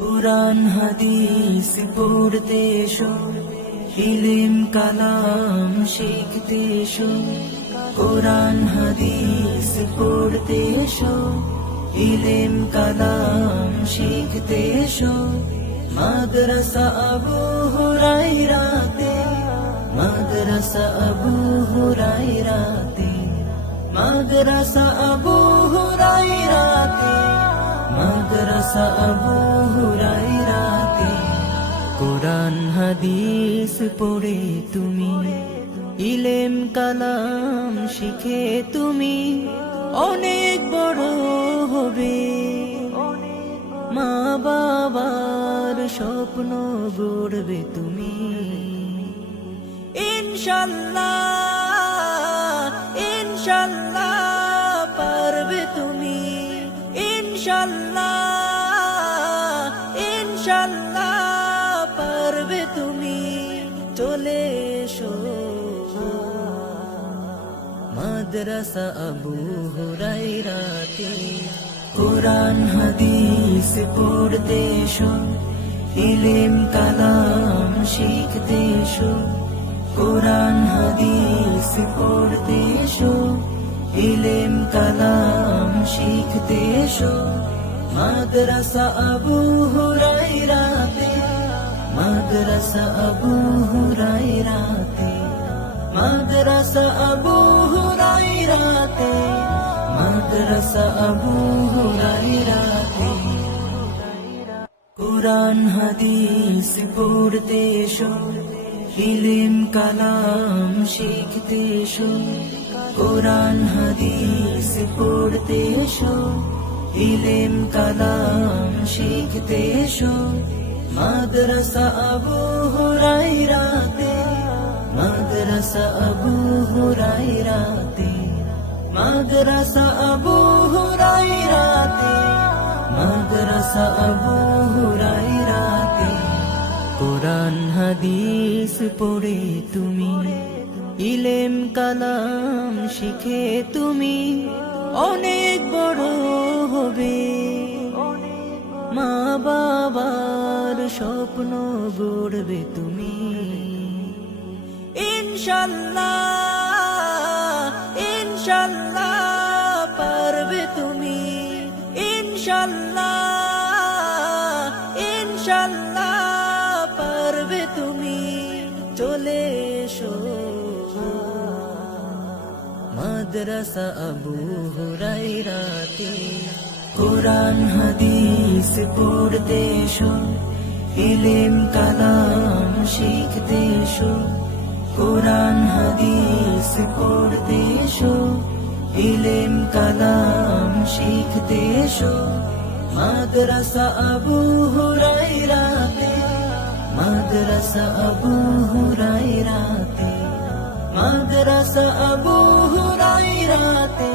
কুরআন হাদিস পড়তে এসো, ইলম কালাম শিখতে এসো। কুরআন হাদিস পড়তে এসো, ইলম কালাম শিখতে এসো। মাদ্রাসা আবু হুরায়রাতে, মাদ্রাসা আবু হুরায়রাতে, মাদ্রাসা আবু হুরায়রাতে, মাদ্রাসা আবু হুরায়রাতে। কুরআন হাদিস পড়ে তুমি, ইলম কালাম শিখে তুমি অনেক বড় হবে। মা বাবার স্বপ্ন গড়বে তুমি ইনশাল্লাহ, ইনশাল্লাহ পারবে তুমি ইনশাল্লাহ, ইনশাল্লাহ পারবে তুমি। চলে এসো মাদ্রাসা আবু হুরায়রাতে। কুরআন হাদিস পড়তে এসো, ইলম কালাম শিখতে এসো। কুরআন হাদিস পড়তে এসো, ইলম কালাম শিখতে এসো। মাদ্রাসা আবু হুরায়রাতে, মাদ্রাসা আবু হুরায়রাতে, মাদ্রাসা আবু হুরায়রাতে, মাদ্রাসা আবু হুরায়রাতে। কুরআন হাদিস পড়তে এসো, ইলম কালাম শিখতে এসো। কুরআন হাদিস পড়তে এসো, ইলম কালাম শিখতে এসো। মাদ্রাসা আবু হুরায়রাতে, মাদ্রাসা আবু হুরায়রাতে, মাদ্রাসা আবু হুরায়রাতে, মাদ্রাসা আবু হুরায়রাতে। কুরআন হাদিস পড়ে তুমি, ইলম কালাম শিখে তুমি অনেক বড় হবে। মা বাবার স্বপ্ন গড়বে তুমি ইনশাল্লাহ, ইনশাল্লাহ পারবে তুমি ইনশাল্লাহ, ইনশাল্লাহ পারবে তুমি। চলে এসো মাদ্রাসা আবু হুরায়রাতে। কুরআন হাদিস পড়তে এসো, ইলম কালাম শিখতে এসো। কুরআন হাদিস পড়তে এসো, ইলম কালাম শিখতে এসো। মাদ্রাসা আবু হুরায়রাতে, মাদ্রাসা আবু হুরায়রাতে, মাদ্রাসা আবু হুরায়রাতে।